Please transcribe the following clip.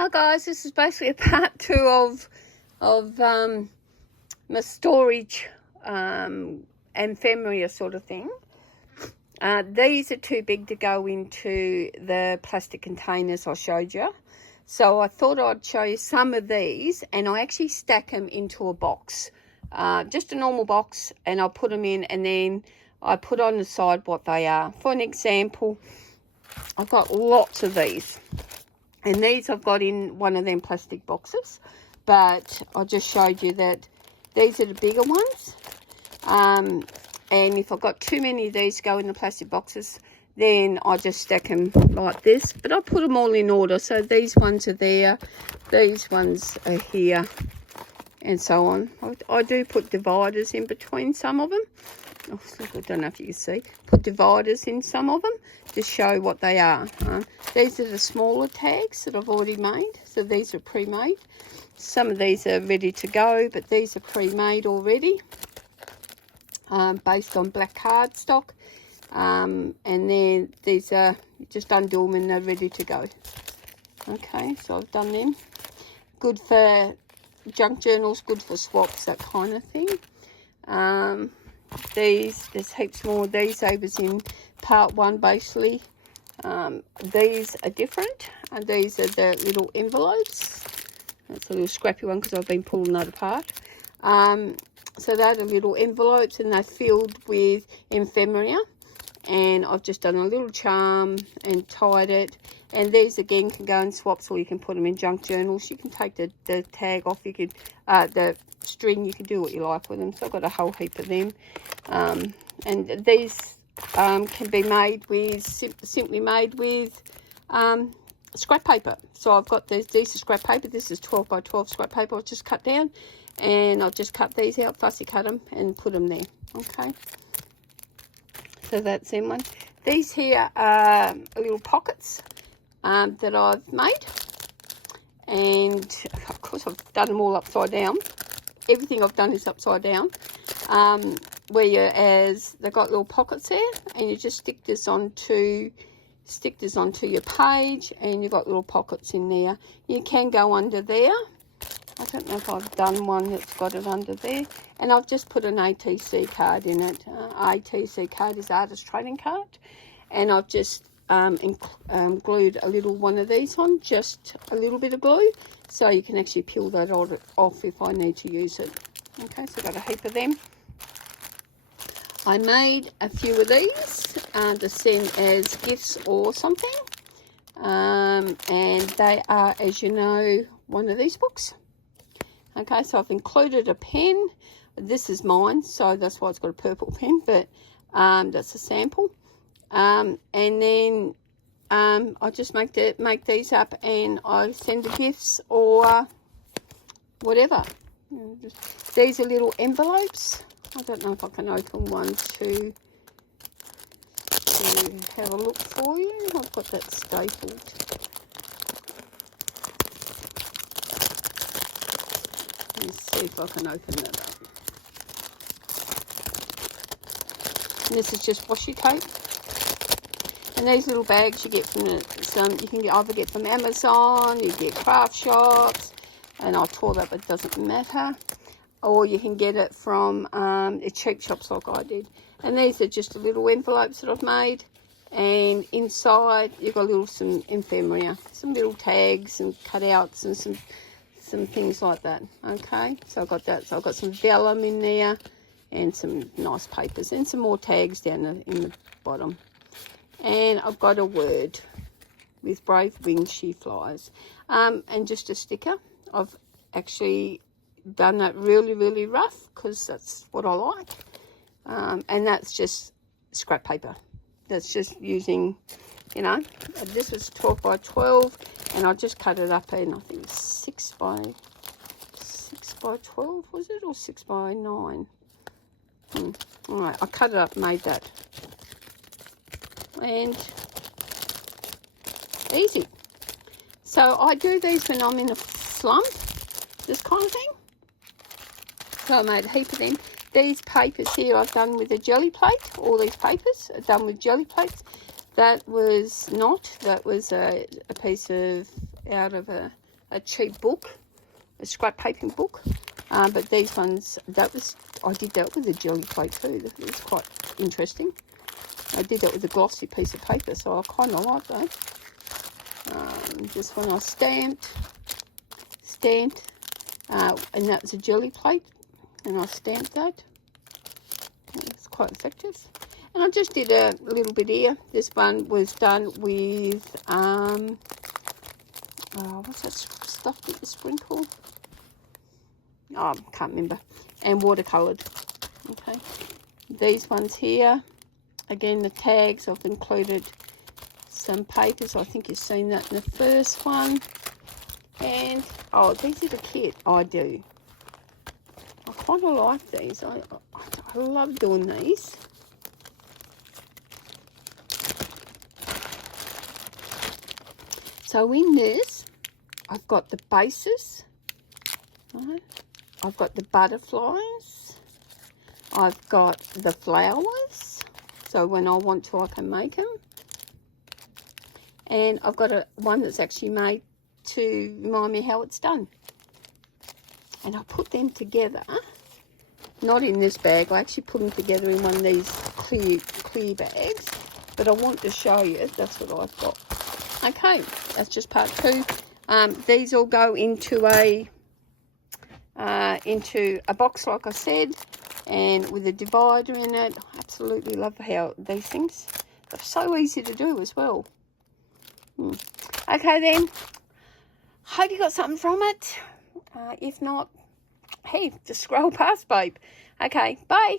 Hi guys, this is basically a part 2 of my storage ephemera sort of thing. These are too big to go into the plastic containers I showed you. So I thought I'd show you some of these, and I actually stack them into a box. Just a normal box, and I'll put them in, and then I put on the side what they are. For an example, I've got lots of these. And these I've got in one of them plastic boxes. But I just showed you that these are the bigger ones. And if I've got too many of these go in the plastic boxes, then I just stack them like this. But I put them all in order. So these ones are there. These ones are here. And so on. I do put dividers in between some of them. Oh, I don't know if you can see. Put dividers in some of them to show what they are. These are the smaller tags that I've already made. So these are pre-made. Some of these are ready to go, but these are pre-made already. Based on black cardstock. And then these are, just undo them and they're ready to go. Okay, so I've done them. Good for junk journals, good for swaps, that kind of thing. There's heaps more of these. I was in part 1 basically. These are different, and these are the little envelopes. That's a little scrappy one because I've been pulling that apart. So they're the little envelopes, and they're filled with ephemera, and I've just done a little charm and tied it. And these again can go in swaps, or you can put them in junk journals. You can take the tag off, you could the string, you can do what you like with them. So I've got a whole heap of them. And these can be made with simply made with scrap paper. So I've got these are scrap paper. This is 12 by 12 scrap paper I've just cut down, and I've just cut these out, fussy cut them and put them there. Okay, so that's in one. These here are little pockets that I've made, and of course I've done them all upside down. Everything I've done is upside down. Whereas they've got little pockets there, and you just stick this onto your page, and you've got little pockets in there. You can go under there. I don't know if I've done one that's got it under there. And I've just put an ATC card in it. ATC card is artist trading card. And I've just glued a little one of these on, just a little bit of glue, so you can actually peel that off if I need to use it. Okay, so I've got a heap of them. I made a few of these to send as gifts or something, and they are, as you know, one of these books. Okay, so I've included a pen. This is mine, so that's why it's got a purple pen, but that's a sample. And then I just make these up, and I send the gifts or whatever. These are little envelopes. I don't know if I can open one to have a look for you. I've got that stapled. Let's see if I can open that up. And this is just washi tape. And these little bags you get from you can either get from Amazon, you get craft shops, and I tore that, but it doesn't matter. Or you can get it from cheap shops like I did. And these are just little envelopes that I've made. And inside you've got some ephemera, some little tags and cutouts and some things like that. Okay, so I've got that. So I've got some vellum in there and some nice papers and some more tags down in the bottom. And I've got a word with brave wings she flies. And just a sticker. I've actually done that really, really rough because that's what I like. And that's just scrap paper. That's just using, you know, this was 12 by 12, and I just cut it up in, I think, 6 by 12, was it, or 6 by 9? All right, I cut it up, made that. And easy. So I do these when I'm in a slump, this kind of thing. So I made a heap of them. These papers here I've done with a jelly plate. All these papers are done with jelly plates. That was not. That was a piece of out of a a cheap book, a scrap papering book. But these ones, I did that with a jelly plate too. It's quite interesting. I did that with a glossy piece of paper, so I kind of like that. This one I stamped, and that's a jelly plate, and I stamped that. It's quite effective. And I just did a little bit here. This one was done with, what's that stuff that you sprinkle? Oh, can't remember. And watercoloured. Okay. These ones here, again, the tags, I've included some papers. I think you've seen that in the first one. And, oh, these are the kit. I do. I kind of like these. I love doing these. So in this, I've got the bases. Right. I've got the butterflies. I've got the flowers. So when I want to, I can make them. And I've got one that's actually made to remind me how it's done. And I put them together, not in this bag. I actually put them together in one of these clear bags. But I want to show you, that's what I've got. Okay, that's just part 2. These all go into a box, like I said, and with a divider in it. I absolutely love how these things, they're so easy to do as well. Okay then, hope you got something from it. If not, hey, just scroll past, babe. Okay, bye.